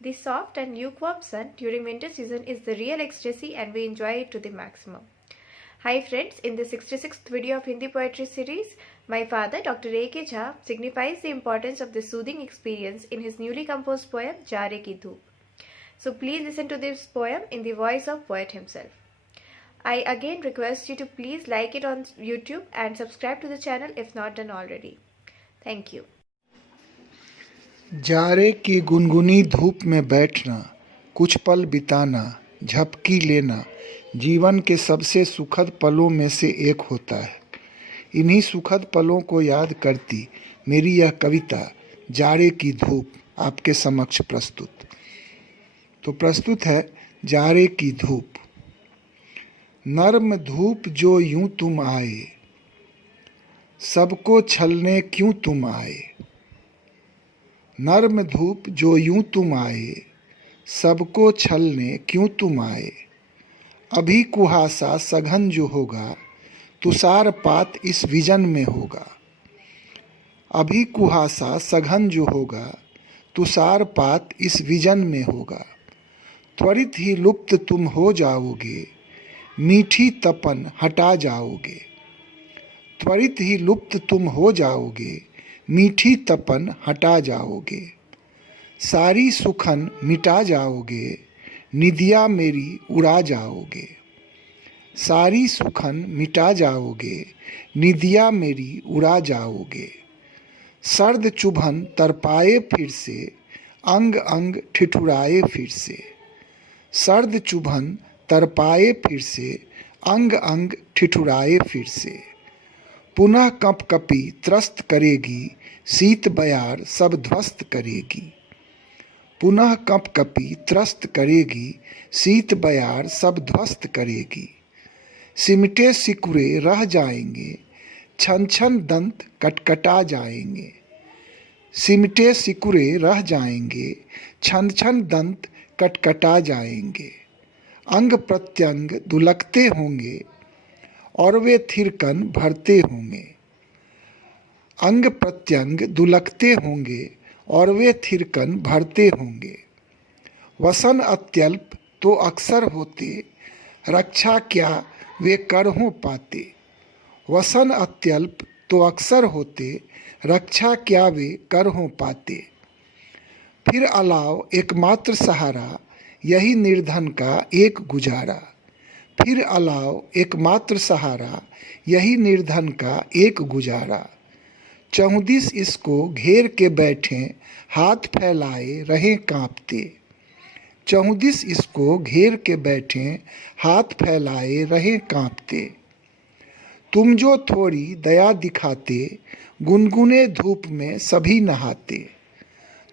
The soft and lukewarm sun during winter season is the real ecstasy and we enjoy it to the maximum. Hi friends, in the 66th video of Hindi poetry series, my father Dr. A.K. Jha signifies the importance of the soothing experience in his newly composed poem Jaare Ki Dhoop. So please listen to this poem in the voice of poet himself. I again request you to please like it on YouTube and subscribe to the channel if not done already. Thank you. जाड़े की गुनगुनी धूप में बैठना, कुछ पल बिताना, झपकी लेना जीवन के सबसे सुखद पलों में से एक होता है। इन्हीं सुखद पलों को याद करती मेरी यह कविता जाड़े की धूप आपके समक्ष प्रस्तुत। तो प्रस्तुत है जाड़े की धूप। नर्म धूप जो यूं तुम आए, सबको छलने क्यों तुम आए। नर्म धूप जो यूं तुम आए, सबको छलने क्यों तुम आए। अभी कुहासा सघन जो होगा, तुषारपात इस विजन में होगा। अभी कुहासा सघन जो होगा, तुषारपात इस विजन में होगा। त्वरित ही लुप्त तुम हो जाओगे, मीठी तपन हटा जाओगे। त्वरित ही लुप्त तुम हो जाओगे, मीठी तपन हटा जाओगे। सारी सुखन मिटा जाओगे, निदिया मेरी उड़ा जाओगे। सारी सुखन मिटा जाओगे, निदिया मेरी उड़ा जाओगे। सर्द चुभन तरपाए फिर से, अंग अंग ठिठुराए फिर से। सर्द चुभन तरपाए फिर से, अंग अंग ठिठुराए फिर से। पुनः कंपकपी त्रस्त करेगी, शीत बयार सब ध्वस्त करेगी। पुनः कंपकपी त्रस्त करेगी, शीत बयार सब ध्वस्त करेगी। सिमटे सिकुड़े रह जाएंगे, छन छन दंत कटकटा जाएंगे। सिमटे सिकुड़े रह जाएंगे, छन छन दंत कटकटा जाएंगे। अंग प्रत्यंग दुलकते होंगे, और वे थिरकन भरते होंगे। अंग प्रत्यंग दुलकते होंगे, और वे थिरकन भरते होंगे। वसन अत्यल्प तो अक्सर होते, रक्षा क्या वे कर हो पाते। वसन अत्यल्प तो अक्सर होते, रक्षा क्या वे कर हो पाते। फिर अलाव एकमात्र सहारा, यही निर्धन का एक गुजारा। फिर अलाव एकमात्र सहारा, यही निर्धन का एक गुजारा। चहुदिस इसको घेर के बैठे, हाथ फैलाए रहें कांपते। चहुदिस इसको घेर के बैठे, हाथ फैलाए रहें कांपते। तुम जो थोड़ी दया दिखाते, गुनगुने धूप में सभी नहाते।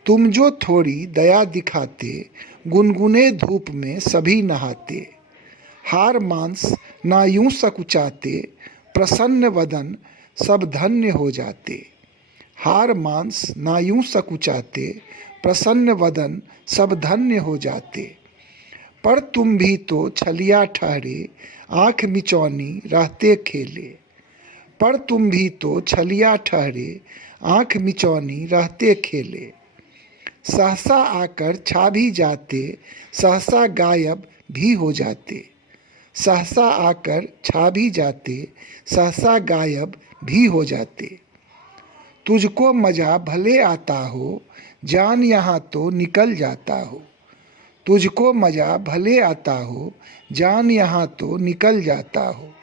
तुम जो थोड़ी दया दिखाते, गुनगुने धूप में सभी नहाते। हार मांस ना यूं सकुचाते, प्रसन्न वदन सब धन्य हो जाते। हार मांस ना यूं सकुचाते, प्रसन्न वदन सब धन्य हो जाते। पर तुम भी तो छलिया ठहरे, आँख मिचौनी रहते खेले। पर तुम भी तो छलिया ठहरे, आँख मिचौनी रहते खेले। सहसा आकर छा भी जाते, सहसा गायब भी हो जाते। सहसा आकर छा भी जाते, सहसा गायब भी हो जाते। तुझको मजा भले आता हो, जान यहाँ तो निकल जाता हो। तुझको मजा भले आता हो, जान यहाँ तो निकल जाता हो।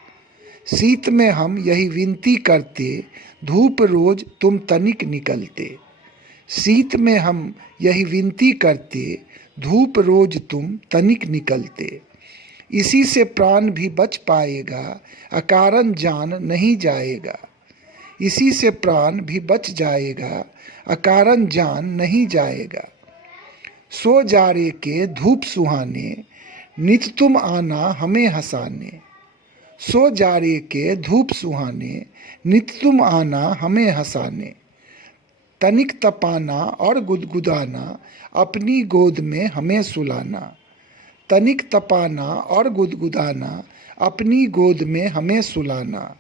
शीत में हम यही विनती करते, धूप रोज तुम तनिक निकलते। शीत में हम यही विनती करते, धूप रोज तुम तनिक निकलते। इसी से प्राण भी बच पाएगा, अकारण जान नहीं जाएगा। इसी से प्राण भी बच जाएगा, अकारण जान नहीं जाएगा। सो जाड़े के धूप सुहाने, नित तुम आना हमें हंसाने। सो जाड़े के धूप सुहाने, नित तुम आना हमें हंसाने। तनिक तपाना और गुदगुदाना, अपनी गोद में हमें सुलाना। तनिक तपाना और गुदगुदाना, अपनी गोद में हमें सुलाना।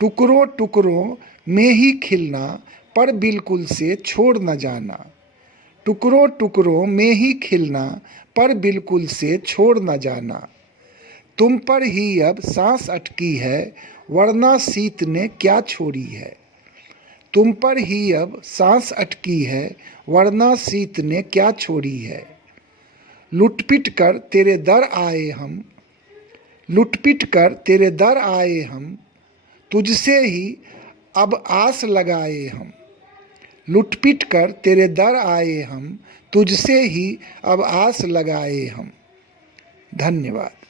टुकड़ों टुकड़ों में ही खिलना, पर बिल्कुल से छोड़ न जाना। टुकड़ों टुकड़ों में ही खिलना, पर बिल्कुल से छोड़ न जाना। तुम पर ही अब सांस अटकी है, वरना शीत ने क्या छोड़ी है। तुम पर ही अब सांस अटकी है, वरना शीत ने क्या छोड़ी है। लुटपिट कर तेरे दर आए हम, लुटपिट कर तेरे दर आए हम, तुझसे ही अब आस लगाए हम। लुटपिट कर तेरे दर आए हम, तुझसे ही अब आस लगाए हम। धन्यवाद।